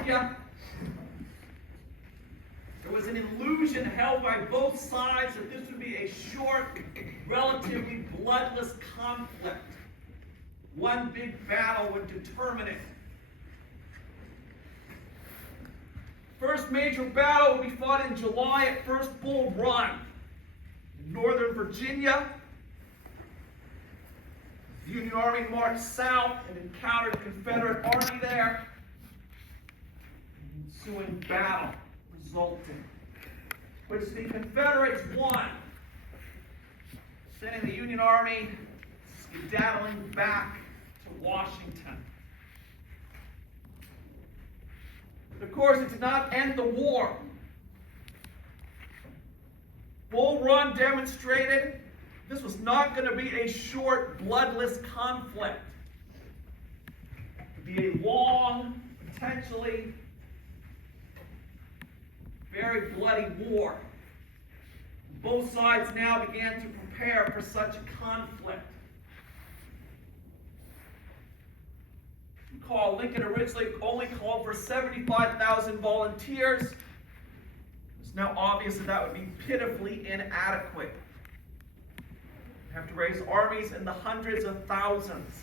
Virginia. There was an illusion held by both sides that this would be a short, relatively bloodless conflict. One big battle would determine it. First major battle would be fought in July at First Bull Run in northern Virginia. The Union Army marched south and encountered the Confederate Army there. An ensuing battle resulted, which the Confederates won, sending the Union Army skedaddling back to Washington. But of course, it did not end the war. Bull Run demonstrated this was not going to be a short, bloodless conflict. It would be a long, potentially very bloody war. Both sides now began to prepare for such a conflict. Recall, Lincoln originally only called for 75,000 volunteers. It's now obvious that that would be pitifully inadequate. You have to raise armies in the hundreds of thousands.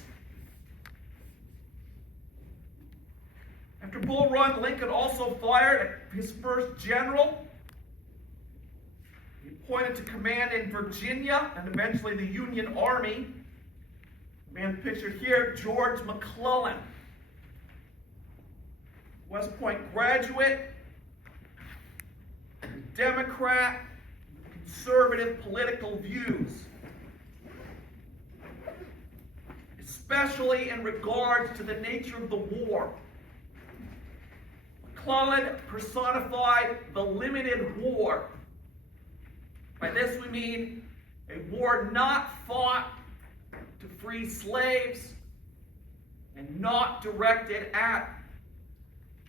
After Bull Run, Lincoln also fired at his first general. He appointed to command in Virginia and eventually the Union Army. The man pictured here, George McClellan, West Point graduate, a Democrat, conservative political views, especially in regard to the nature of the war. McClellan personified the limited war. By this we mean a war not fought to free slaves and not directed at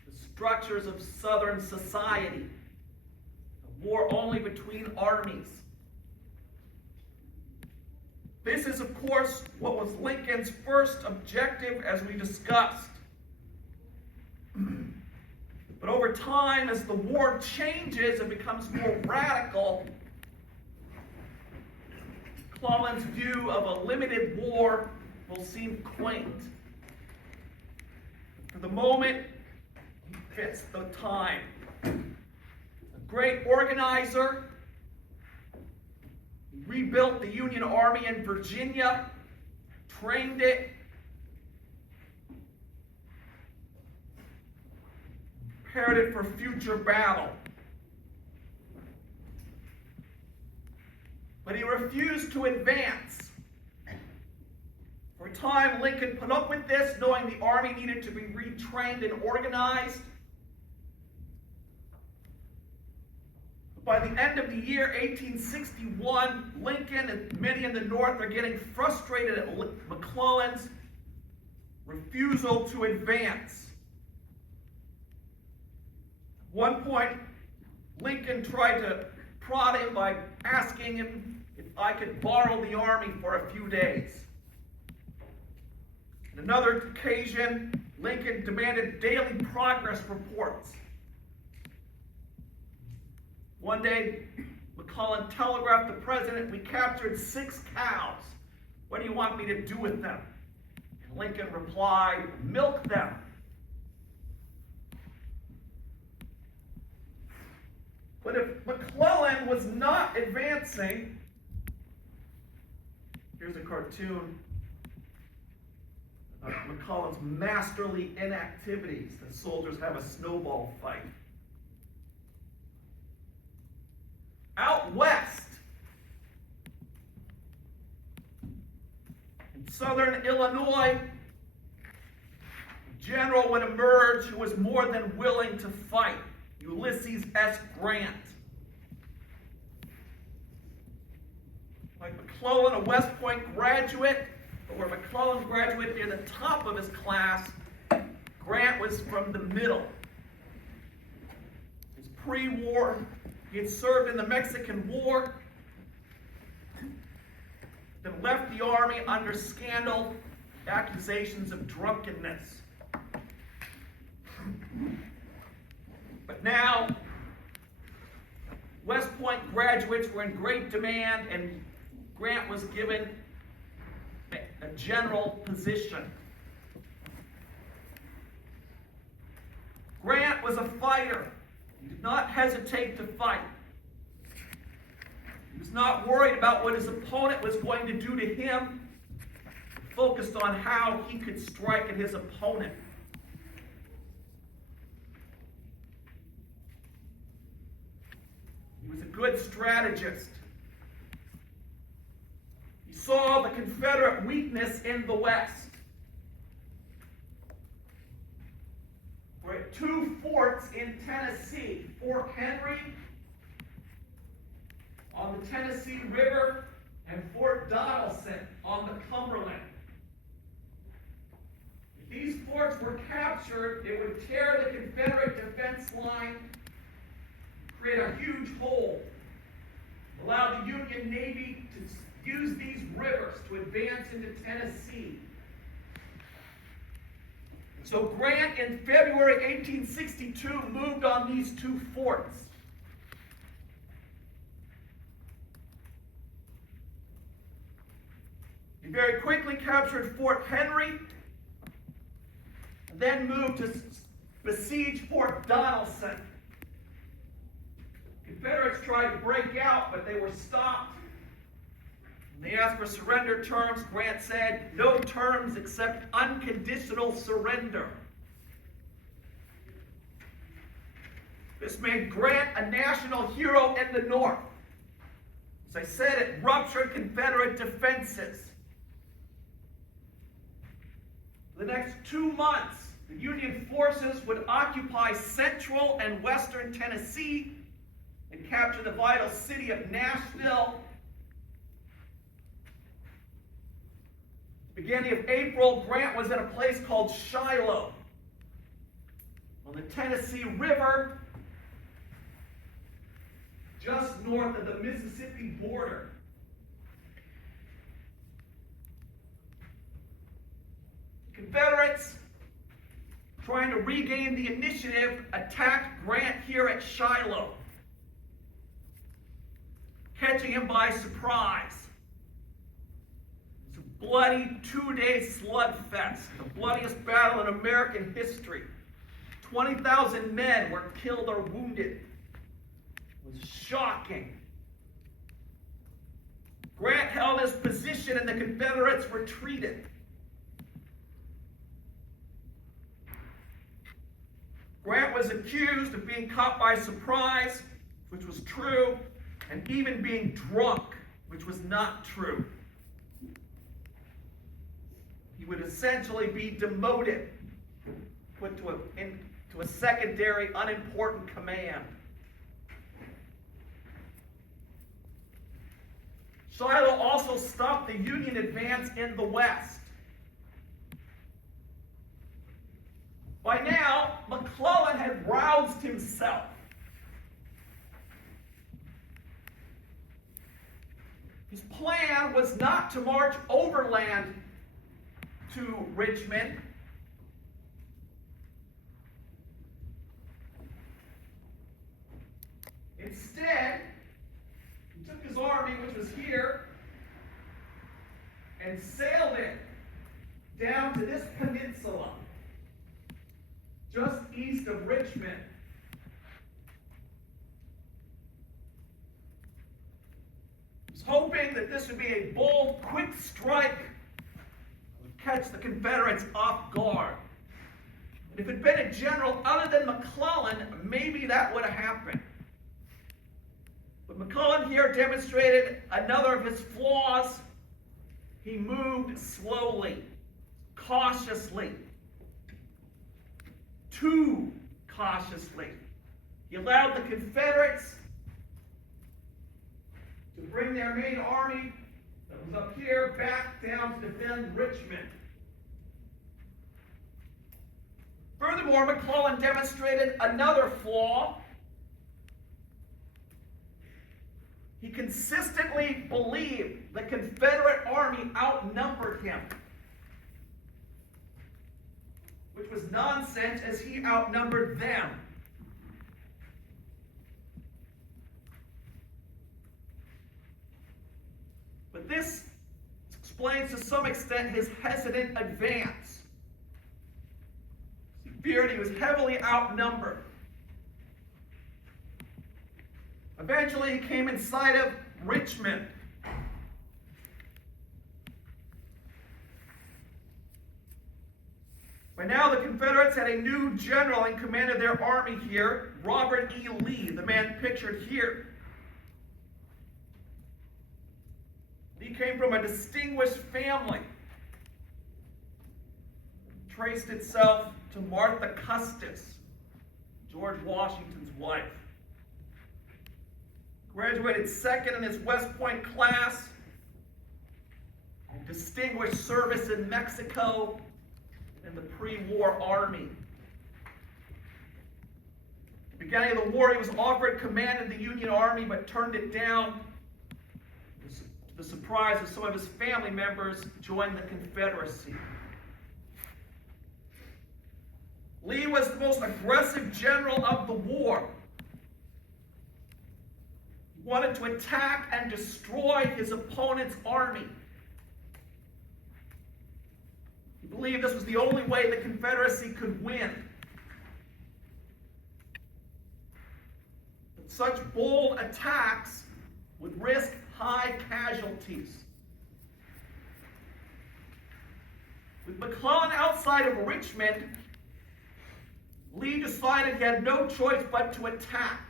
the structures of Southern society. A war only between armies. This is, of course, what was Lincoln's first objective, as we discussed. But over time, as the war changes and becomes more radical, McClellan's view of a limited war will seem quaint. For the moment, he fits the time. A great organizer, he rebuilt the Union Army in Virginia, trained it, prepared it for future battle. But he refused to advance. For a time, Lincoln put up with this, knowing the army needed to be retrained and organized. But by the end of the year 1861, Lincoln and many in the North are getting frustrated at McClellan's refusal to advance. At one point, Lincoln tried to prod him by asking him if I could borrow the army for a few days. On another occasion, Lincoln demanded daily progress reports. One day, McClellan telegraphed the president, "We captured 6 cows. What do you want me to do with them?" And Lincoln replied, "Milk them." But if McClellan was not advancing, here's a cartoon of McClellan's masterly inactivities. The soldiers have a snowball fight. Out west, in southern Illinois, a general would emerge who was more than willing to fight. Ulysses S. Grant. Like McClellan, a West Point graduate, but where McClellan graduated near the top of his class, Grant was from the middle. His pre-war, he had served in the Mexican War, then left the army under scandal, accusations of drunkenness. But now, West Point graduates were in great demand, and Grant was given a general position. Grant was a fighter. He did not hesitate to fight. He was not worried about what his opponent was going to do to him. He focused on how he could strike at his opponent. He was a good strategist. He saw the Confederate weakness in the West. We're at two forts in Tennessee, Fort Henry on the Tennessee River and Fort Donelson on the Cumberland. If these forts were captured, it would tear the Confederate defense line, create a huge hole, allow the Union Navy to use these rivers to advance into Tennessee. So Grant, in February 1862, moved on these two forts. He very quickly captured Fort Henry, and then moved to besiege Fort Donelson. Confederates tried to break out, but they were stopped. When they asked for surrender terms, Grant said, "No terms except unconditional surrender." This made Grant a national hero in the North. As I said, it ruptured Confederate defenses. For the next 2 months, the Union forces would occupy central and western Tennessee and capture the vital city of Nashville. Beginning of April, Grant was at a place called Shiloh on the Tennessee River, just north of the Mississippi border. Confederates, trying to regain the initiative, attacked Grant here at Shiloh, catching him by surprise. Bloody 2-day slugfest, the bloodiest battle in American history. 20,000 men were killed or wounded. It was shocking. Grant held his position and the Confederates retreated. Grant was accused of being caught by surprise, which was true, and even being drunk, which was not true. He would essentially be demoted, put to a secondary, unimportant command. Shiloh also stopped the Union advance in the West. By now, McClellan had roused himself. His plan was not to march overland to Richmond. Instead, he took his army, which was here, and sailed it down to this peninsula, just east of Richmond. He was hoping that this would be a bold, quick strike, catch the Confederates off guard. And if it had been a general other than McClellan, maybe that would have happened. But McClellan here demonstrated another of his flaws. He moved slowly, cautiously, too cautiously. He allowed the Confederates to bring their main army that was up here back down to defend Richmond. Furthermore, McClellan demonstrated another flaw. He consistently believed the Confederate army outnumbered him, which was nonsense, as he outnumbered them. But this explains to some extent his hesitant advance. He feared he was heavily outnumbered. Eventually, he came in sight of Richmond. By now, the Confederates had a new general in command of their army here, Robert E. Lee, the man pictured here. Lee came from a distinguished family. It traced itself to Martha Custis, George Washington's wife. Graduated second in his West Point class. Distinguished service in Mexico and the pre-war army. At the beginning of the war, he was offered command of the Union Army, but turned it down. To the surprise of some of his family members, joined the Confederacy. Lee was the most aggressive general of the war. He wanted to attack and destroy his opponent's army. He believed this was the only way the Confederacy could win. But such bold attacks would risk high casualties. With McClellan outside of Richmond, Lee decided he had no choice but to attack.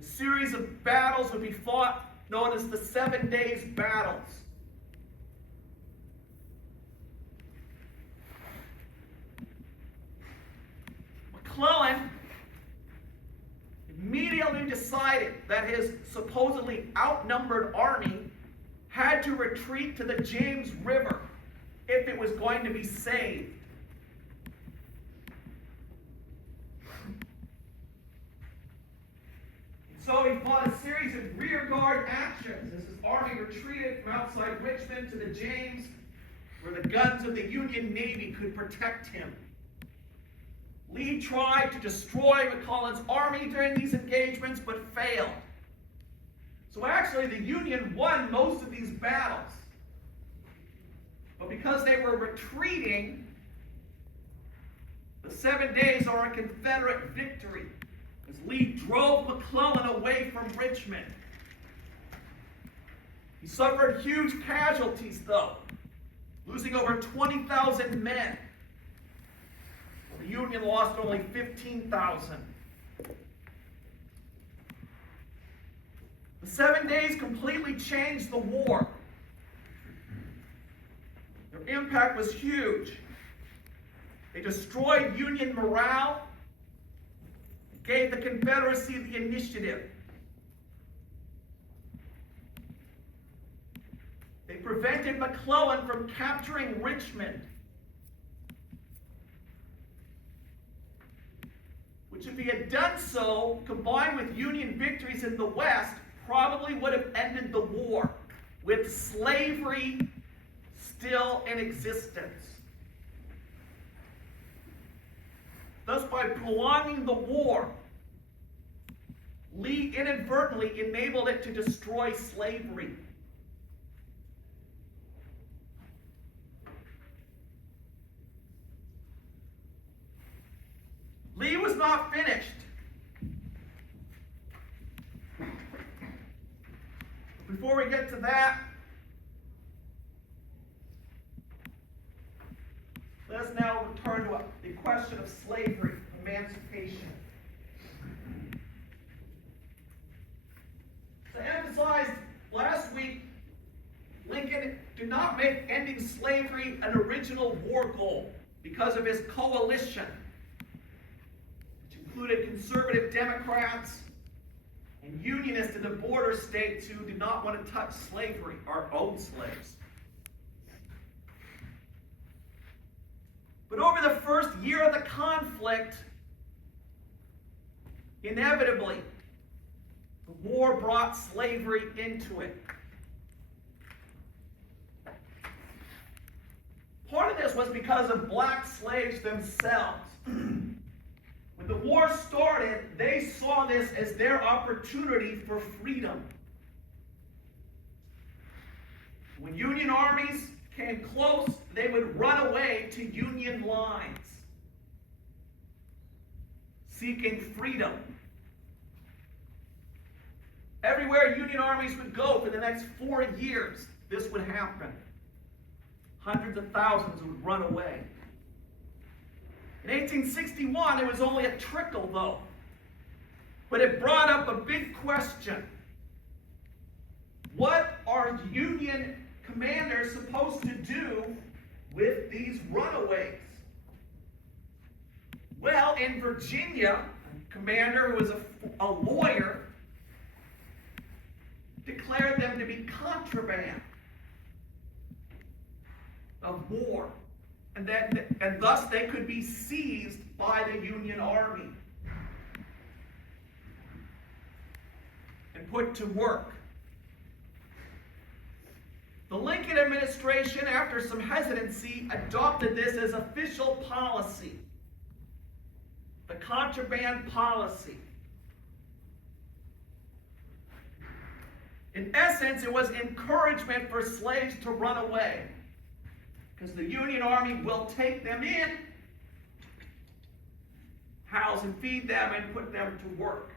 A series of battles would be fought, known as the 7 Days Battles. McClellan immediately decided that his supposedly outnumbered army had to retreat to the James River if it was going to be saved. So he fought a series of rearguard actions as his army retreated from outside Richmond to the James, where the guns of the Union Navy could protect him. Lee tried to destroy McClellan's army during these engagements, but failed. So actually, the Union won most of these battles. But because they were retreating, the 7 days are a Confederate victory, as Lee drove McClellan away from Richmond. He suffered huge casualties, though, losing over 20,000 men. The Union lost only 15,000. The 7 days completely changed the war. Their impact was huge. They destroyed Union morale, gave the Confederacy the initiative. They prevented McClellan from capturing Richmond, which, if he had done so, combined with Union victories in the West, probably would have ended the war, with slavery still in existence. Thus, by prolonging the war, Lee inadvertently enabled it to destroy slavery. Lee was not finished. Before we get to that, let us now return to the question of slavery, emancipation. As I emphasized last week, Lincoln did not make ending slavery an original war goal because of his coalition, which included conservative Democrats and Unionists in the border states who did not want to touch slavery or own slaves. But over the first year of the conflict, inevitably, the war brought slavery into it. Part of this was because of black slaves themselves. When the war started, they saw this as their opportunity for freedom. When Union armies came close, they would run away to Union lines, seeking freedom. Everywhere Union armies would go for the next 4 years, this would happen. Hundreds of thousands would run away. In 1861, it was only a trickle, though. But it brought up a big question. What are Union commanders supposed to do with these runaways? Well, in Virginia, a commander who was a lawyer declared them to be contraband of war, and thus they could be seized by the Union Army and put to work. The Lincoln administration, after some hesitancy, adopted this as official policy, the contraband policy. In essence, it was encouragement for slaves to run away, because the Union Army will take them in, house and feed them, and put them to work.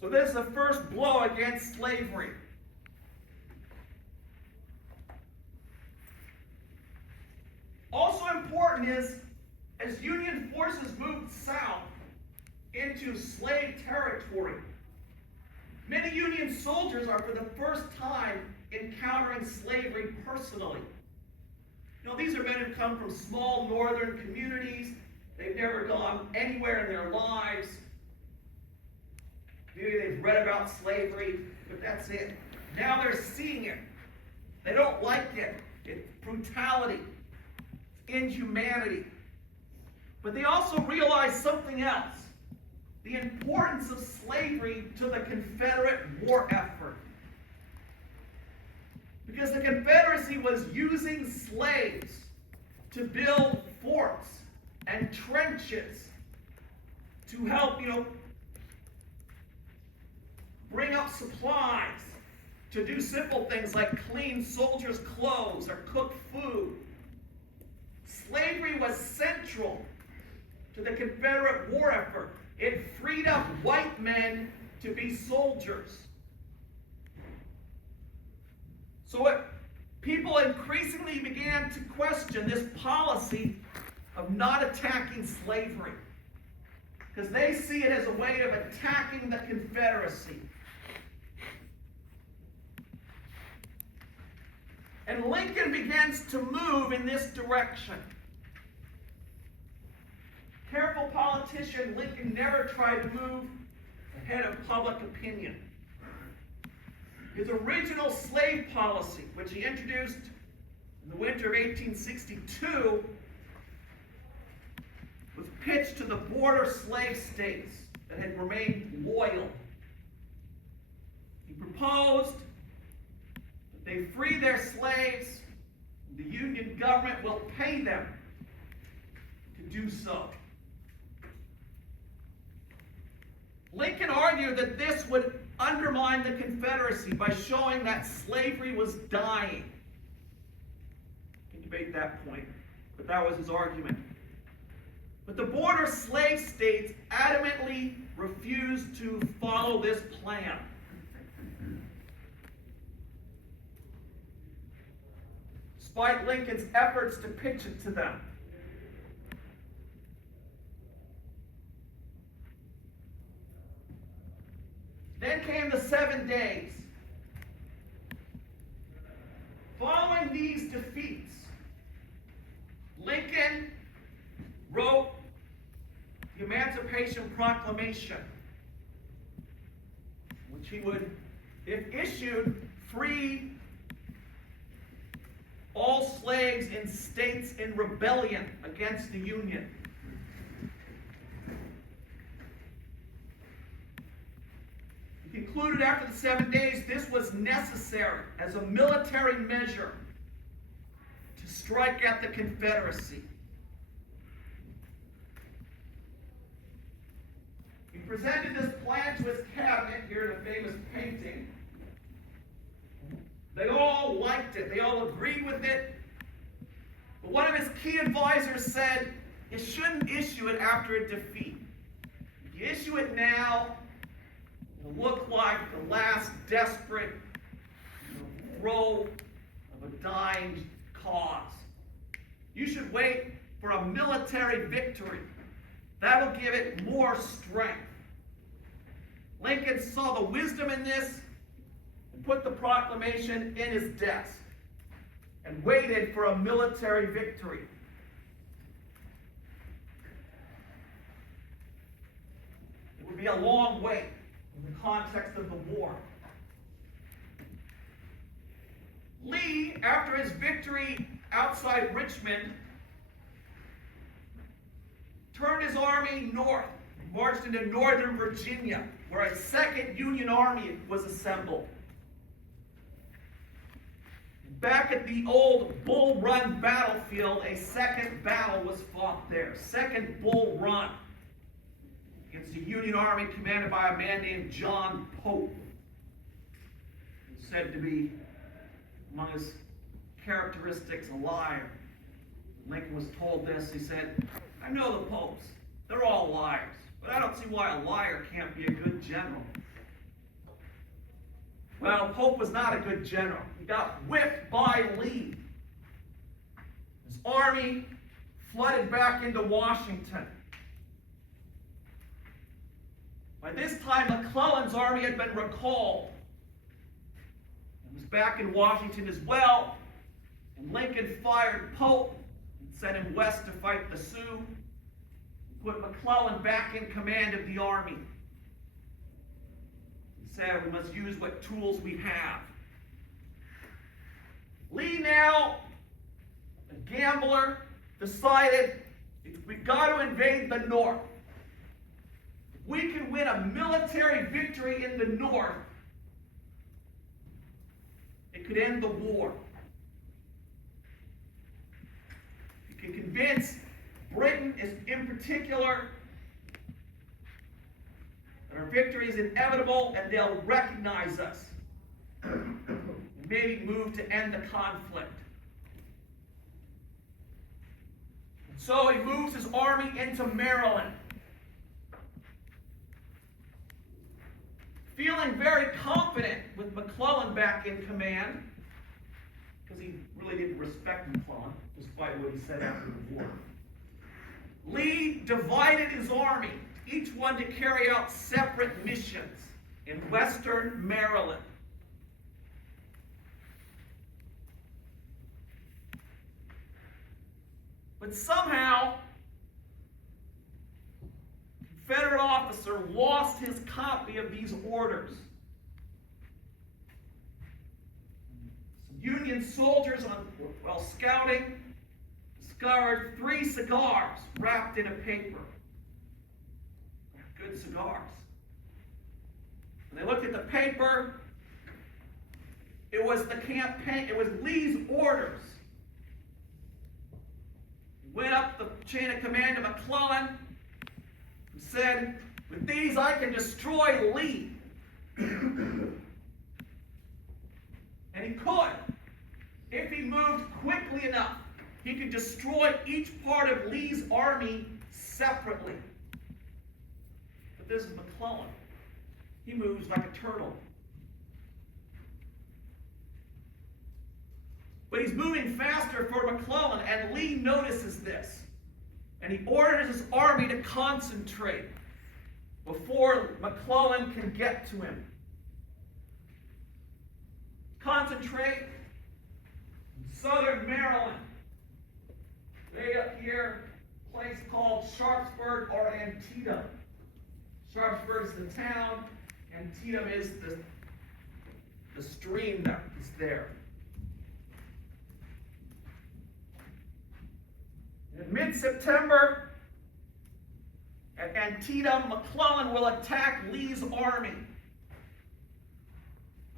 So this is the first blow against slavery. Also important is, as Union forces moved south into slave territory, many Union soldiers are for the first time encountering slavery personally. You know, these are men who come from small northern communities. They've never gone anywhere in their lives. Maybe they've read about slavery, but that's it. Now they're seeing it. They don't like it. It's brutality, inhumanity. But they also realize something else: the importance of slavery to the Confederate war effort. Because the Confederacy was using slaves to build forts and trenches to help, bring up supplies, to do simple things like clean soldiers' clothes or cook food. Slavery was central to the Confederate war effort. It freed up white men to be soldiers. So people increasingly began to question this policy of not attacking slavery, because they see it as a way of attacking the Confederacy. And Lincoln begins to move in this direction. Careful politician, Lincoln never tried to move ahead of public opinion. His original slave policy, which he introduced in the winter of 1862, was pitched to the border slave states that had remained loyal. He proposed that they free their slaves, and the Union government will pay them to do so. Lincoln argued that this would undermine the Confederacy by showing that slavery was dying. You can debate that point, but that was his argument. But the border slave states adamantly refused to follow this plan. Despite Lincoln's efforts to pitch it to them. Then came the 7 days. Following these defeats, Lincoln wrote the Emancipation Proclamation, which he would, if issued, free all slaves in states in rebellion against the Union. He concluded after the 7 days this was necessary as a military measure to strike at the Confederacy. He presented this plan to his cabinet, here in a famous painting, They all liked it. They all agreed with it. But one of his key advisors said, you shouldn't issue it after a defeat. If you issue it now, it'll look like the last desperate throw of a dying cause. You should wait for a military victory. That'll give it more strength. Lincoln saw the wisdom in this and put the proclamation in his desk and waited for a military victory. It would be a long wait in the context of the war. Lee, after his victory outside Richmond, turned his army north, marched into northern Virginia, where a second Union army was assembled. Back at the old Bull Run battlefield, a second battle was fought there. Second Bull Run, against a Union army commanded by a man named John Pope, who's said to be, among his characteristics, a liar. Lincoln was told this. He said, I know the Popes. They're all liars. But I don't see why a liar can't be a good general. Well, Pope was not a good general. He got whipped by Lee. His army flooded back into Washington. By this time, McClellan's army had been recalled. It was back in Washington as well. And Lincoln fired Pope and sent him west to fight the Sioux, and put McClellan back in command of the army. He said, we must use what tools we have. Lee now, a gambler, decided we've got to invade the North. If we can win a military victory in the North, it could end the war. Can convince Britain, in particular, that our victory is inevitable and they'll recognize us and maybe move to end the conflict. And so he moves his army into Maryland, feeling very confident with McClellan back in command, because he really didn't respect McClellan, despite what he said after the war. Lee divided his army, each one to carry out separate missions in western Maryland. But somehow, a Confederate officer lost his copy of these orders. Union soldiers, while scouting, discovered 3 cigars wrapped in a paper. Good cigars. When they looked at the paper, it was the campaign, it was Lee's orders. He went up the chain of command to McClellan and said, with these I can destroy Lee. And he could. If he moved quickly enough, he could destroy each part of Lee's army separately. But this is McClellan. He moves like a turtle. But he's moving faster for McClellan, and Lee notices this. And he orders his army to concentrate before McClellan can get to him. Concentrate in southern Maryland. Way up here, a place called Sharpsburg or Antietam. Sharpsburg is the town, Antietam is the stream that is there. In mid-September, at Antietam, McClellan will attack Lee's army.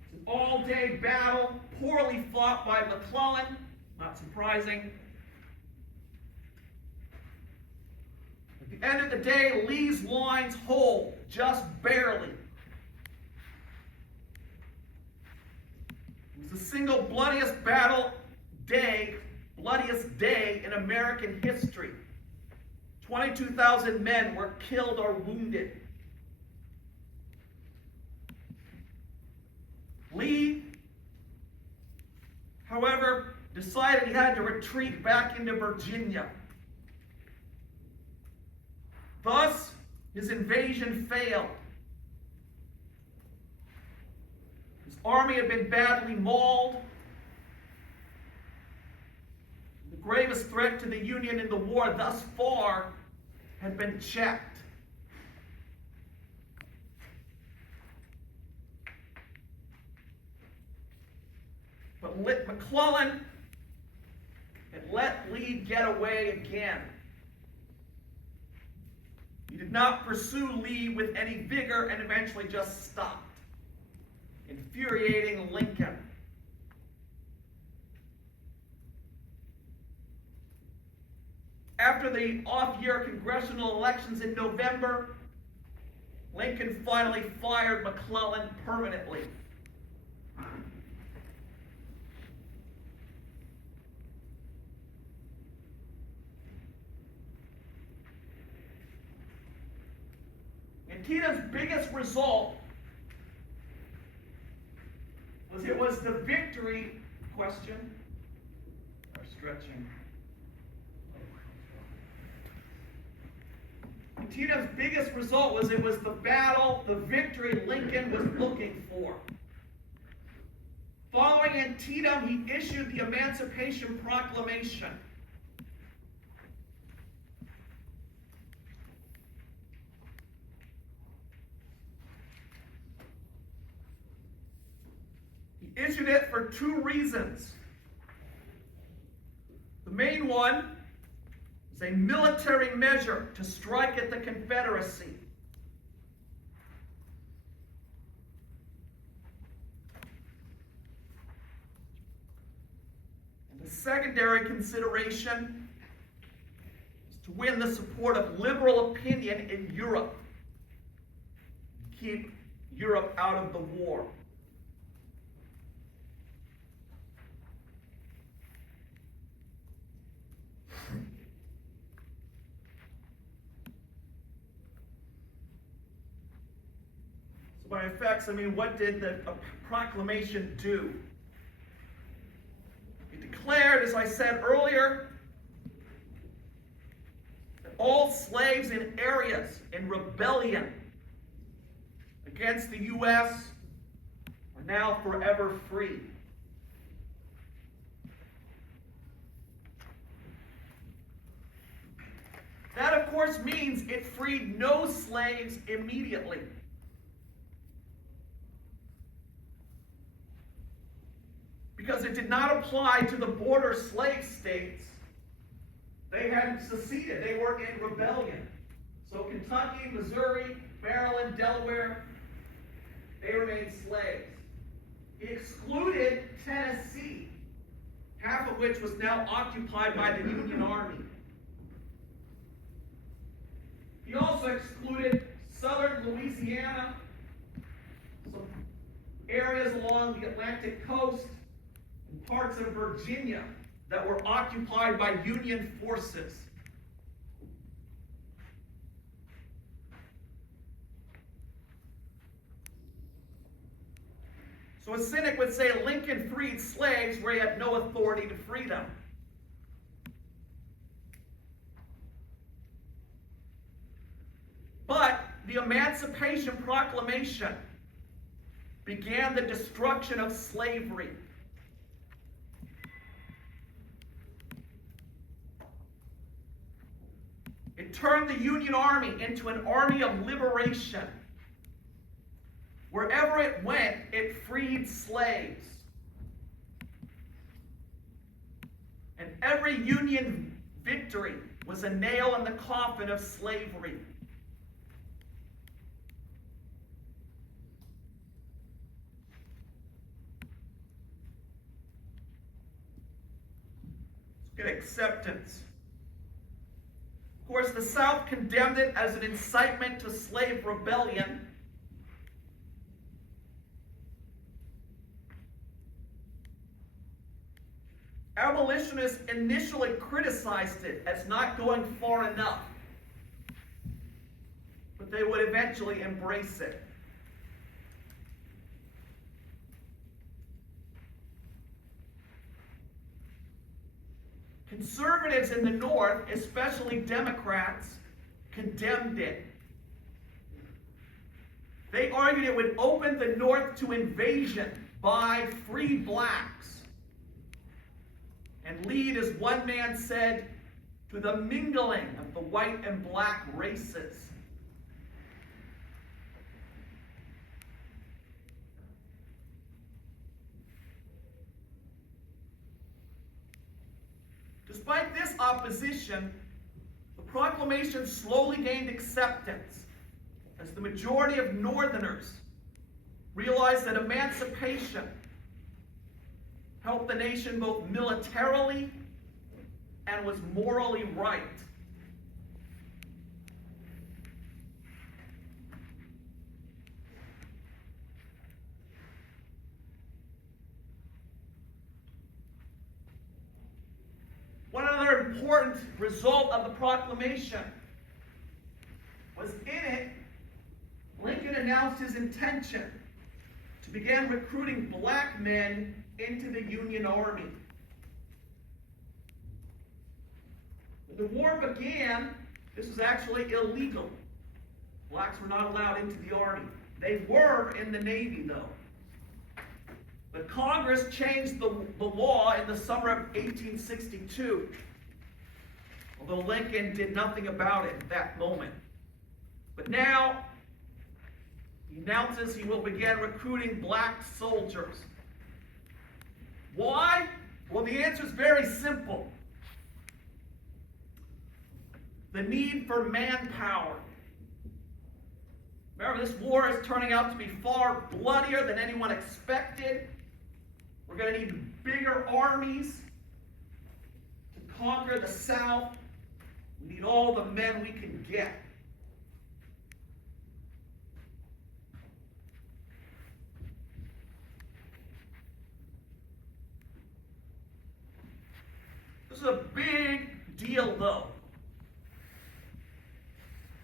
It's an all-day battle, poorly fought by McClellan, not surprising. At the end of the day, Lee's lines hold, just barely. It was the single bloodiest day in American history. 22,000 men were killed or wounded. Lee, however, decided he had to retreat back into Virginia. Thus, his invasion failed. His army had been badly mauled. The gravest threat to the Union in the war thus far had been checked. But McClellan had let Lee get away again. He did not pursue Lee with any vigor and eventually just stopped, infuriating Lincoln. After the off-year congressional elections in November, Lincoln finally fired McClellan permanently. Antietam's biggest result was the victory question. Or stretching. Antietam's biggest result was the victory Lincoln was looking for. Following Antietam, he issued the Emancipation Proclamation. He issued it for two reasons. The main one is a military measure to strike at the Confederacy. And the secondary consideration is to win the support of liberal opinion in Europe, keep Europe out of the war. By effects, I mean, what did the proclamation do? It declared, as I said earlier, that all slaves in areas in rebellion against the U.S. are now forever free. That, of course, means it freed no slaves immediately. Because it did not apply to the border slave states. They hadn't seceded. They were in rebellion. So Kentucky, Missouri, Maryland, Delaware, they remained slaves. He excluded Tennessee, half of which was now occupied by the Union Army. He also excluded southern Louisiana, some areas along the Atlantic coast, and parts of Virginia that were occupied by Union forces. So a cynic would say Lincoln freed slaves where he had no authority to free them. But the Emancipation Proclamation began the destruction of slavery. It turned the Union Army into an army of liberation. Wherever it went, it freed slaves. And every Union victory was a nail in the coffin of slavery. Let's get acceptance. Of course, the South condemned it as an incitement to slave rebellion. abolitionists initially criticized it as not going far enough, but they would eventually embrace it. Conservatives in the North, especially Democrats, condemned it. They argued it would open the North to invasion by free blacks and lead, as one man said, to the mingling of the white and black races. Despite this opposition, the proclamation slowly gained acceptance as the majority of Northerners realized that emancipation helped the nation both militarily and was morally right. One other important result of the proclamation was in it, Lincoln announced his intention to begin recruiting black men into the Union Army. When the war began, this was actually illegal. Blacks were not allowed into the Army. They were in the Navy, though. But Congress changed the law in the summer of 1862, although Lincoln did nothing about it at that moment. But now, he announces he will begin recruiting black soldiers. Why? Well, the answer is very simple. The need for manpower. Remember, this war is turning out to be far bloodier than anyone expected. We're going to need bigger armies to conquer the South. We need all the men we can get. This is a big deal, though.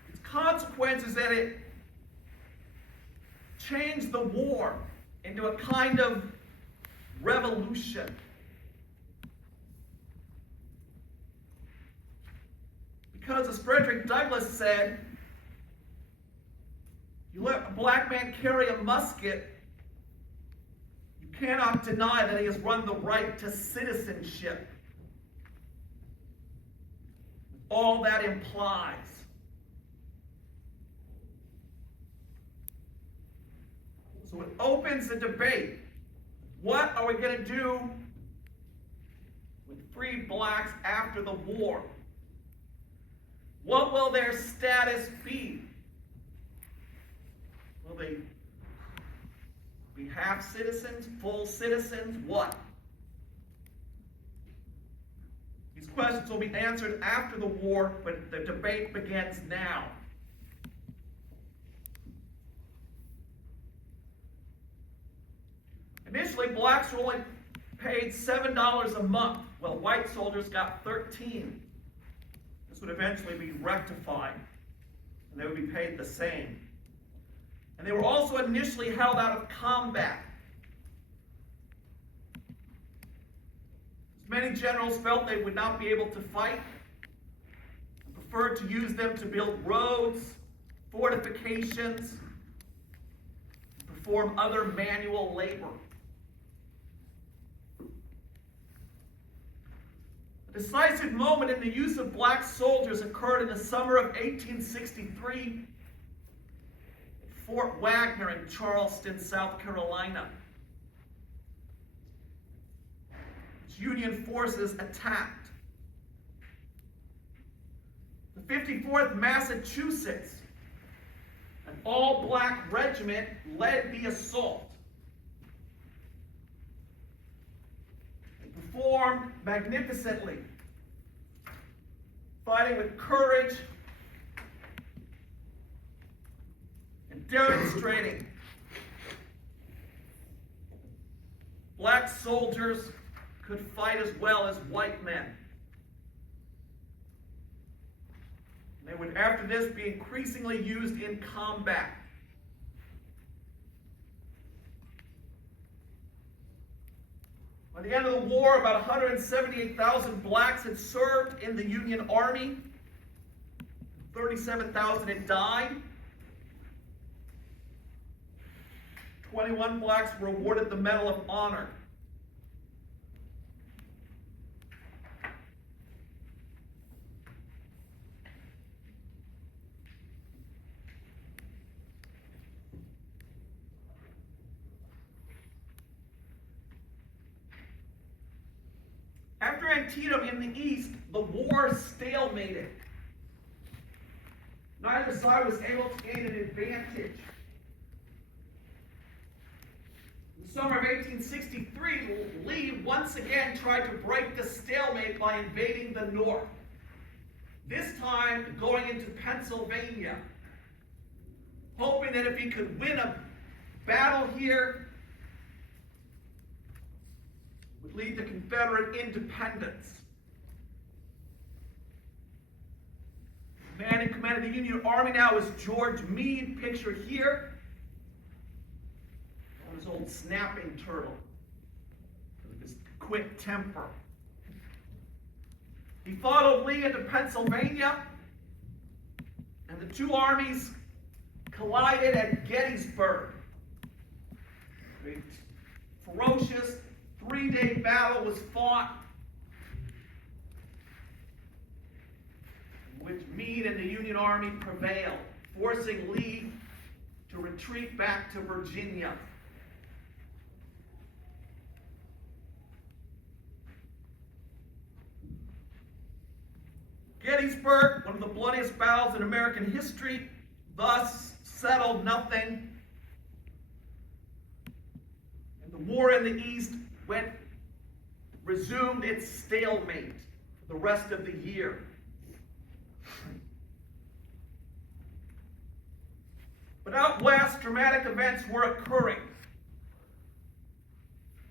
Its consequence is that it changed the war into a kind of revolution. Because, as Frederick Douglass said, you let a black man carry a musket, you cannot deny that he has won the right to citizenship. All that implies. So it opens the debate. What are we going to do with free blacks after the war? What will their status be? Will they be half citizens, full citizens? What? These questions will be answered after the war, but the debate begins now. Initially, blacks were only paid $7 a month, while white soldiers got $13. This would eventually be rectified, and they would be paid the same. And they were also initially held out of combat. Many generals felt they would not be able to fight and preferred to use them to build roads, fortifications, and perform other manual labor. A decisive moment in the use of black soldiers occurred in the summer of 1863 at Fort Wagner in Charleston, South Carolina. Union forces attacked. The 54th Massachusetts, an all-black regiment, led the assault. They performed magnificently, fighting with courage and demonstrating black soldiers could fight as well as white men. They would, after this, be increasingly used in combat. By the end of the war, about 178,000 blacks had served in the Union Army. 37,000 had died. 21 blacks were awarded the Medal of Honor. After Antietam in the east, the war stalemated. Neither side was able to gain an advantage. In the summer of 1863, Lee once again tried to break the stalemate by invading the north, this time going into Pennsylvania, hoping that if he could win a battle here, it would lead to Confederate independence. The man in command of the Union Army now is George Meade, pictured here. On his old snapping turtle, with his quick temper. He followed Lee into Pennsylvania, and the two armies collided at Gettysburg. A ferocious 3-day battle was fought, in which Meade and the Union Army prevailed, forcing Lee to retreat back to Virginia. Gettysburg, one of the bloodiest battles in American history, thus settled nothing. And the war in the East resumed its stalemate for the rest of the year. But out west, dramatic events were occurring.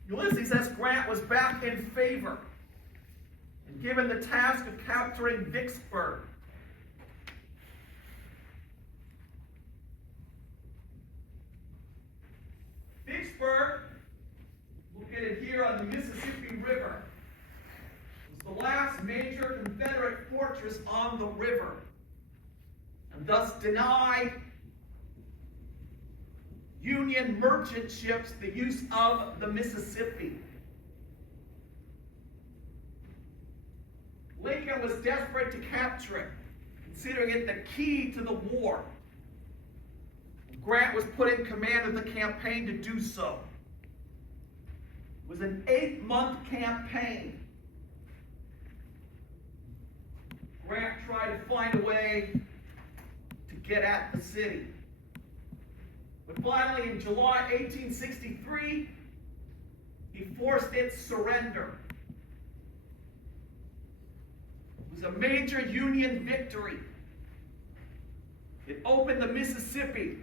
Ulysses S. Grant was back in favor and given the task of capturing Vicksburg. Vicksburg, located here on the Mississippi River, was the last major Confederate fortress on the river, and thus denied Union merchant ships the use of the Mississippi. Lincoln was desperate to capture it, considering it the key to the war. Grant was put in command of the campaign to do so. It was an 8-month campaign. Grant tried to find a way to get at the city. But finally, in July 1863, he forced its surrender. It was a major Union victory. It opened the Mississippi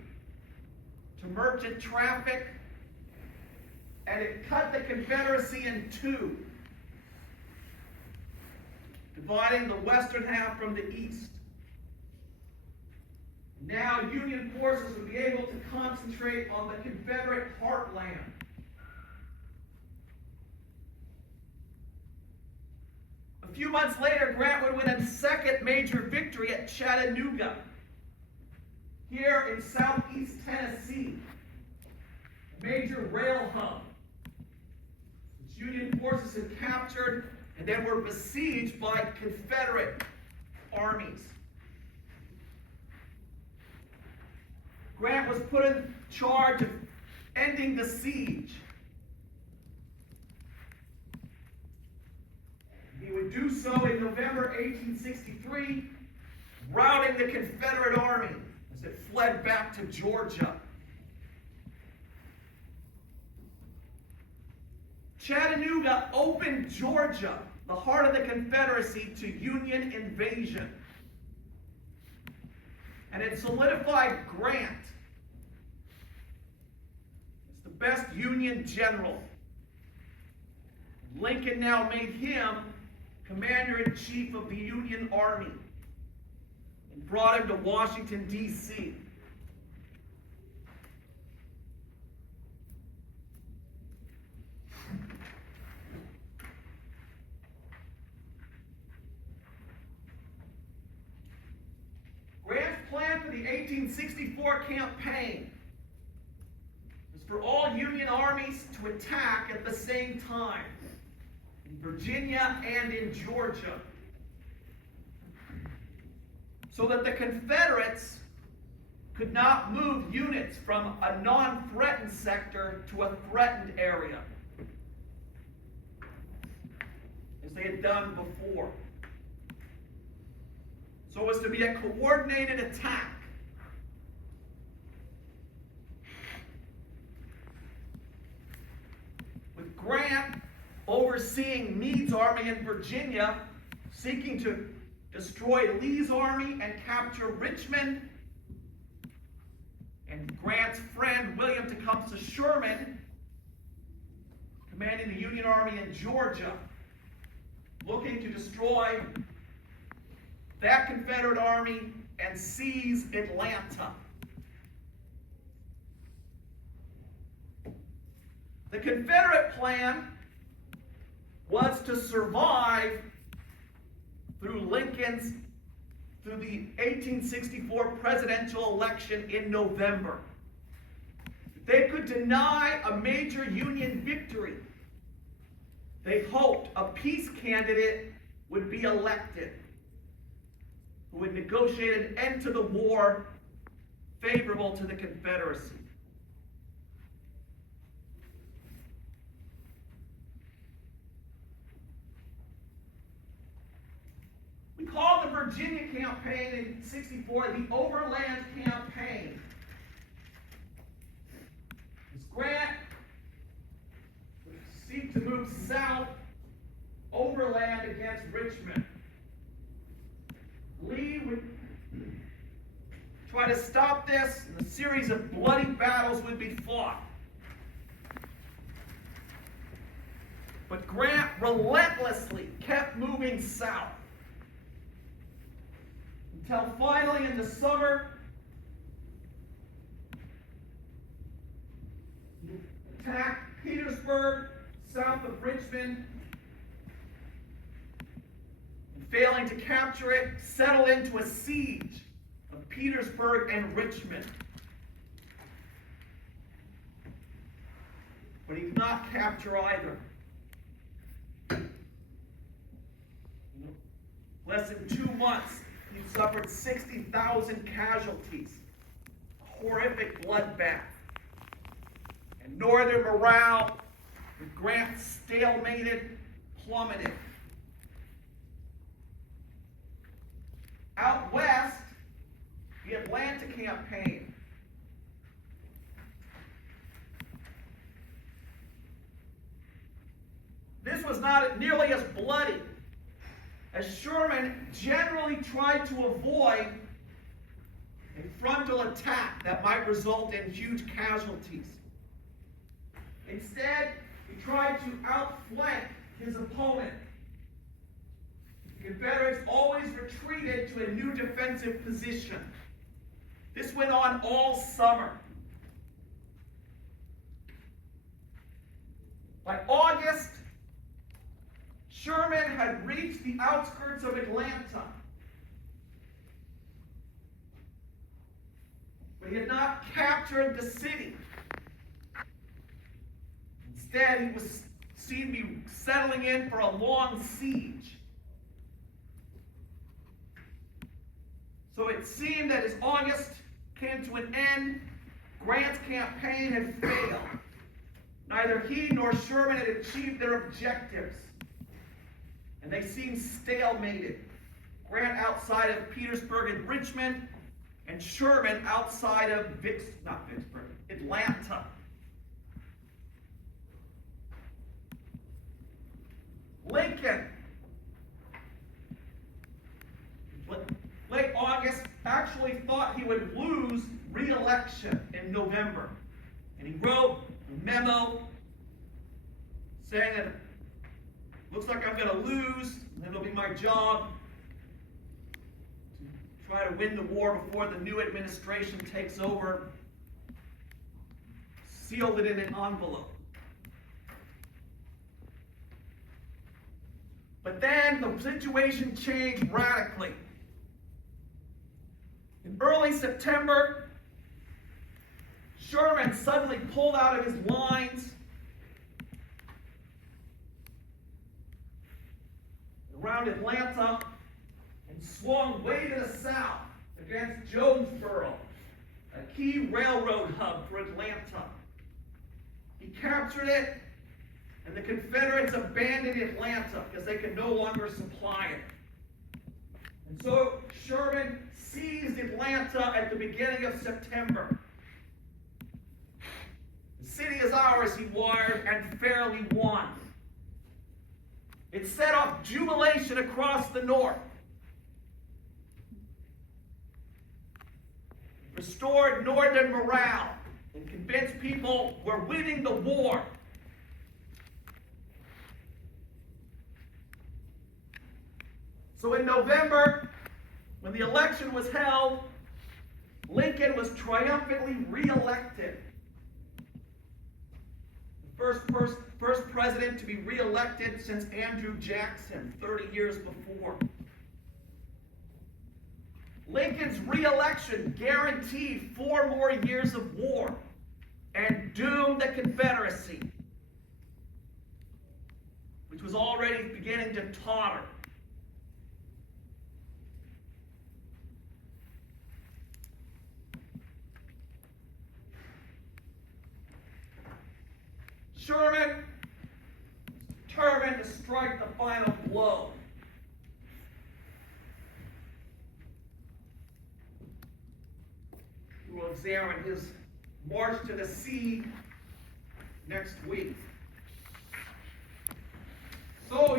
to merchant traffic, and it cut the Confederacy in two, dividing the western half from the east. Now Union forces would be able to concentrate on the Confederate heartland. A few months later, Grant would win a second major victory at Chattanooga, here in southeast Tennessee, a major rail hub, which Union forces had captured and then were besieged by Confederate armies. Grant was put in charge of ending the siege. He would do so in November 1863, routing the Confederate army as it fled back to Georgia. Chattanooga opened Georgia, the heart of the Confederacy, to Union invasion. And it solidified Grant as the best Union general. Lincoln now made him commander-in-chief of the Union Army and brought him to Washington, D.C. Grant's plan for the 1864 campaign was for all Union armies to attack at the same time in Virginia and in Georgia, so that the Confederates could not move units from a non-threatened sector to a threatened area, as they had done before. So it was to be a coordinated attack. With Grant overseeing Meade's army in Virginia, seeking to destroy Lee's army and capture Richmond, and Grant's friend William Tecumseh Sherman, commanding the Union Army in Georgia, looking to destroy that Confederate army and seize Atlanta. The Confederate plan was to survive through the 1864 presidential election in November. If they could deny a major Union victory, they hoped a peace candidate would be elected who would negotiate an end to the war favorable to the Confederacy. We call the Virginia campaign in '64 the Overland Campaign. As Grant would seek to move south overland against Richmond, Lee would try to stop this, and a series of bloody battles would be fought. But Grant relentlessly kept moving south, until finally in the summer, he attacked Petersburg, south of Richmond, and failing to capture it, settled into a siege of Petersburg and Richmond. But he did not capture either. Less than 2 months, he suffered 60,000 casualties, a horrific bloodbath, and Northern morale, with Grant stalemated, plummeted. Out west, the Atlanta campaign. This was not nearly as bloody, as Sherman generally tried to avoid a frontal attack that might result in huge casualties. Instead, he tried to outflank his opponent. The Confederates always retreated to a new defensive position. This went on all summer. By August, Sherman had reached the outskirts of Atlanta, but he had not captured the city. Instead, he was seen to be settling in for a long siege. So it seemed that as August came to an end, Grant's campaign had failed. Neither he nor Sherman had achieved their objectives, and they seemed stalemated. Grant outside of Petersburg and Richmond, and Sherman outside of Atlanta. Lincoln, late August, actually thought he would lose re-election in November. And he wrote a memo saying that looks like I'm going to lose, and it'll be my job to try to win the war before the new administration takes over. Sealed it in an envelope. But then the situation changed radically. In early September, Sherman suddenly pulled out of his lines around Atlanta and swung way to the south against Jonesboro, a key railroad hub for Atlanta. He captured it, and the Confederates abandoned Atlanta because they could no longer supply it. And so Sherman seized Atlanta at the beginning of September. The city is ours, he wired, and fairly won. It set off jubilation across the North, restored Northern morale, and convinced people we're winning the war. So in November, when the election was held, Lincoln was triumphantly re-elected. The first president to be re-elected since Andrew Jackson 30 years before. Lincoln's re-election guaranteed 4 more years of war and doomed the Confederacy, which was already beginning to totter. Sherman was determined to strike the final blow. We will examine his march to the sea next week. So